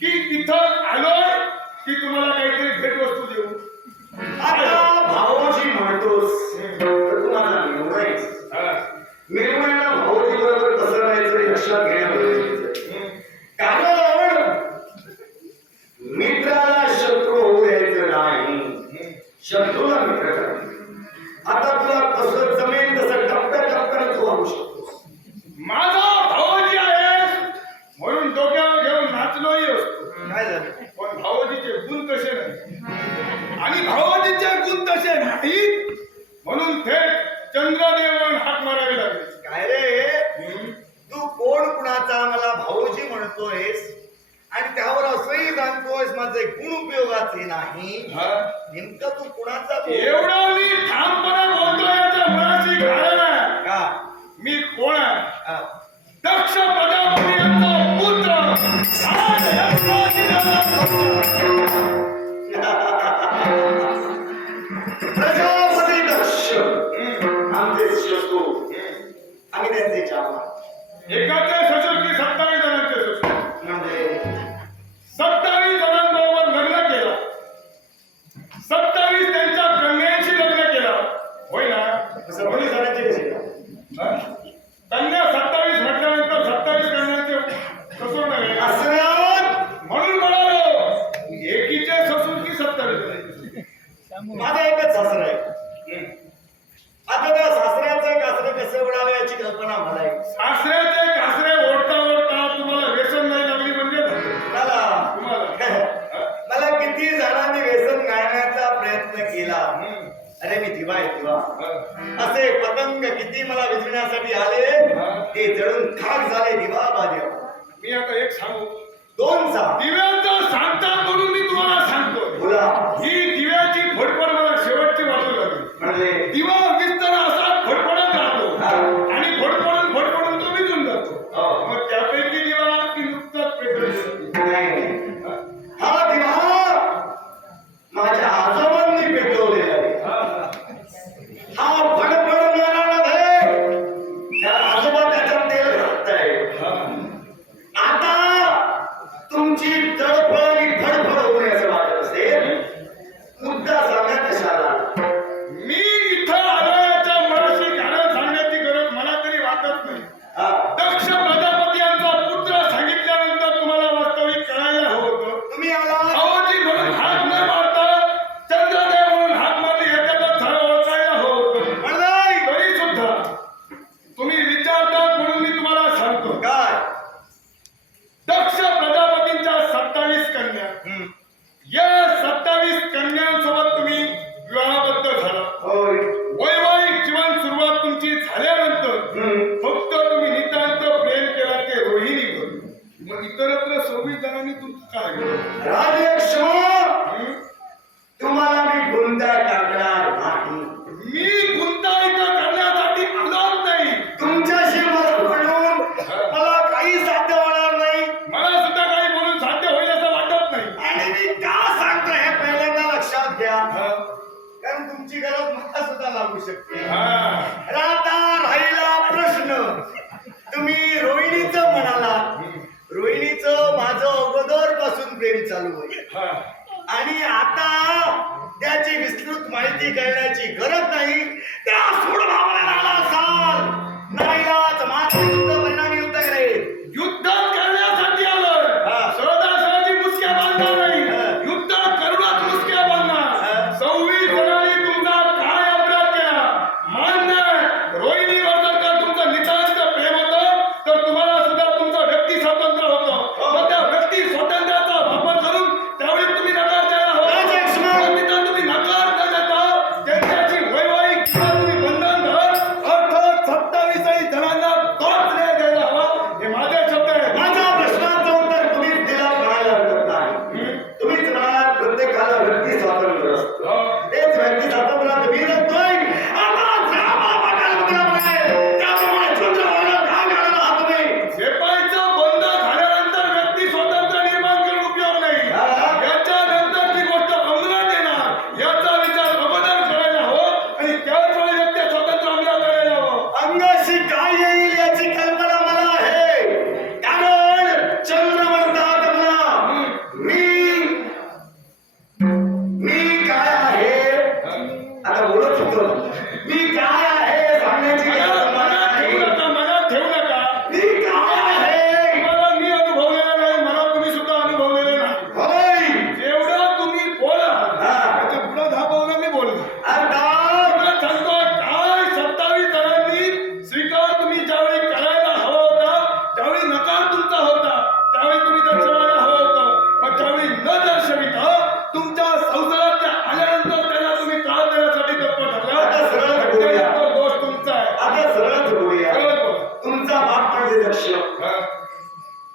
की तिथं आलोय की तुम्हाला काहीतरी भेटवस्तू देऊ? आता भावाशी म्हणतोस. पण भावजीचे गुण तसे नाही आणि भावजीचे गुण तसे नाहीत माझा एकच सासरा आहे. आता त्या सासऱ्याचं कासरे कसं उडावे याची कल्पना मला सासऱ्याचे कासरे ओढता ओढता तुम्हाला व्यसन नाही लागली म्हणजे? मला किती जणांनी व्यसन गाळण्याचा प्रयत्न केला. अरे मी दिवा आहे दिवा. असे पतंग किती मला विजण्यासाठी आले. ते जळून खाक झाले दिवा बा देवा मी आता एक सांगू. दोन सांगता दिव्यांचा सांगता म्हणून मी तुम्हाला सांगतो बोला. गरज मला सुद्धा लागू शकते. आता राहिला प्रश्न. तुम्ही रोहिणीच म्हणाला. रोहिणीच माझं अगोदरपासून प्रेम चालू होईल. आणि आता त्याची विस्तृत माहिती करण्याची गरज नाही. त्या सोड भावना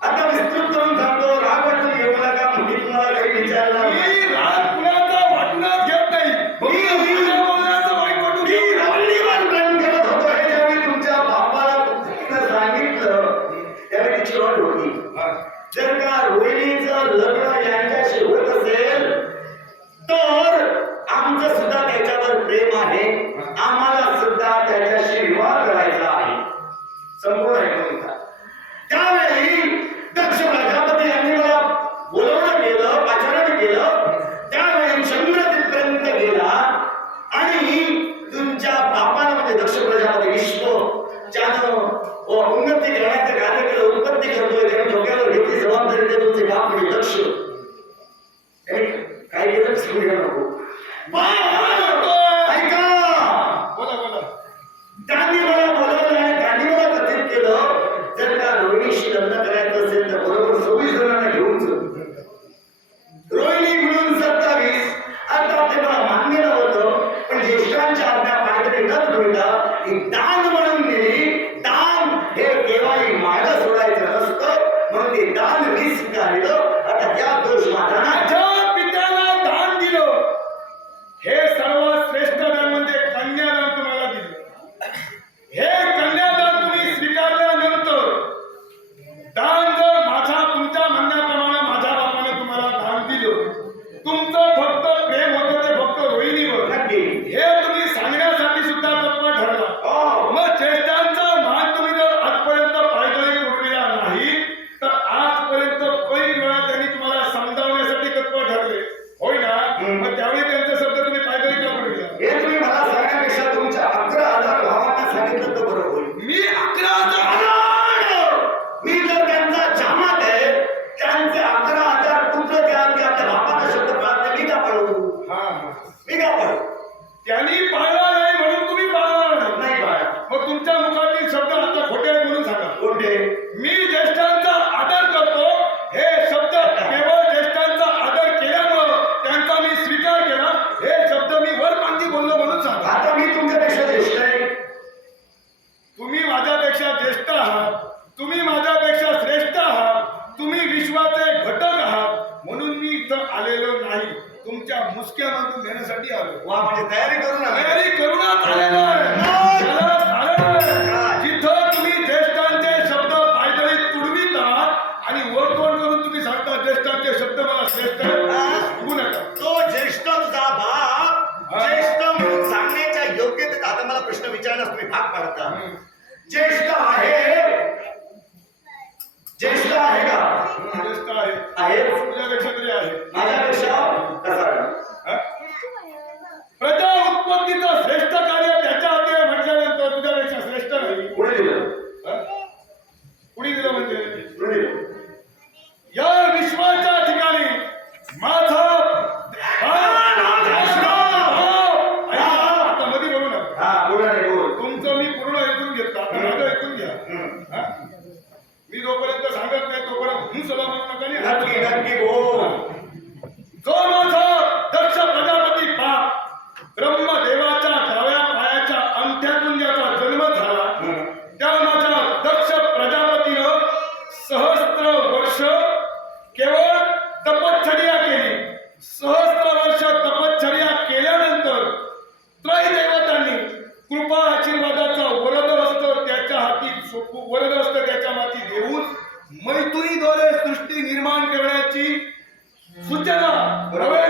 आता विस्तृत करून सांगतो राग वाटून घेऊ. नका रोहिणीचं लग्न यांच्याशी होत असेल तर आमचं सुद्धा त्याच्यावर प्रेम आहे. आम्हाला सुद्धा त्याच्याशी विवाह करायचा आहे. संपूर्ण तुमच्या मुसक्या घेण्यासाठी आलो म्हणजे तयारी करून तयारी जिथं तुम्ही ज्येष्ठांचे शब्द तुडविता आणि करून तुम्ही सांगता ज्येष्ठांचे शब्द मला श्रेष्ठ ज्येष्ठ म्हणून सांगण्याच्या योग्यतेत आता मला प्रश्न विचारण्यास तुम्ही भाग पाडता. ज्येष्ठ आहे? ज्येष्ठ आहे का? ज्येष्ठ आहे. 없잖아. 여러분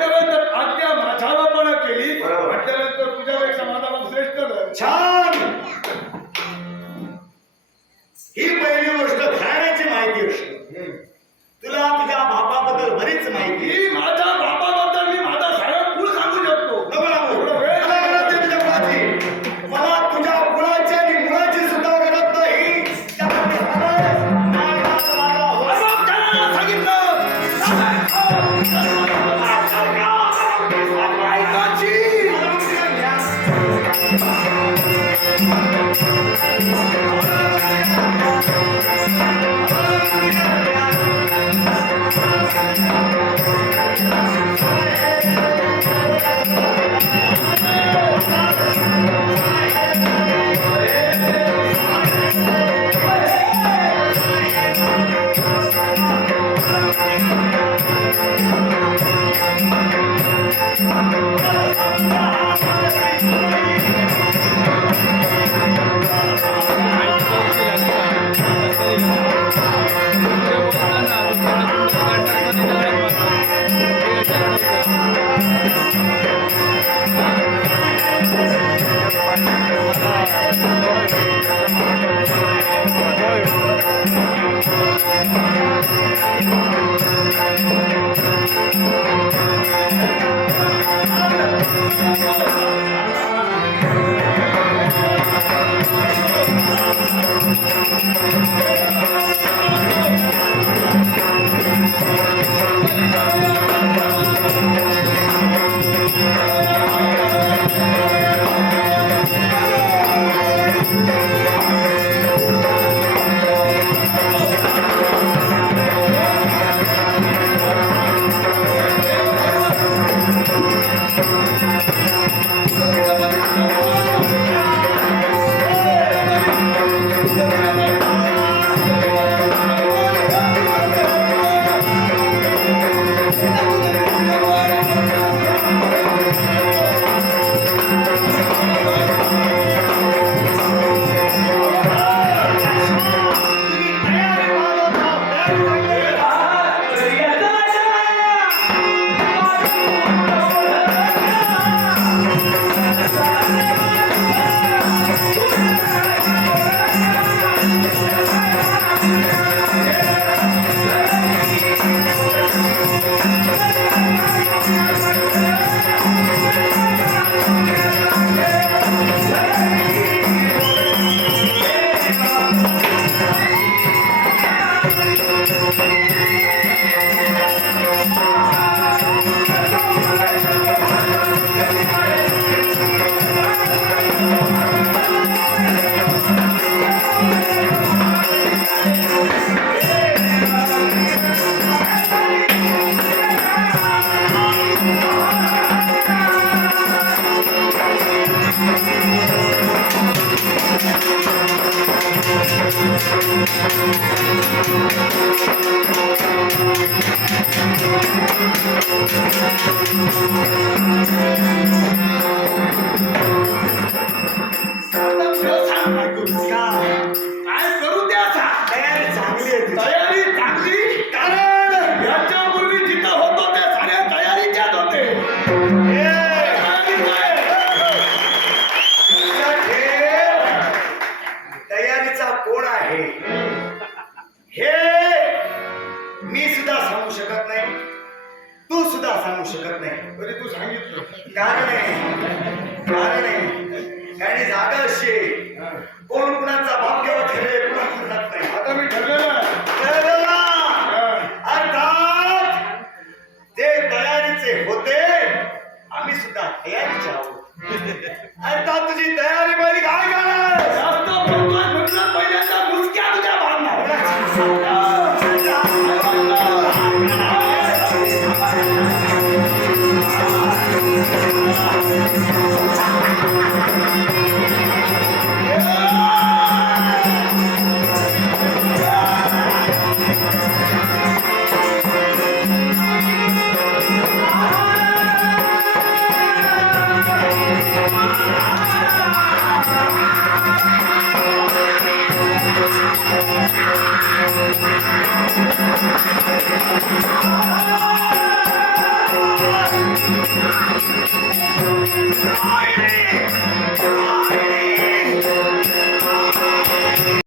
आता por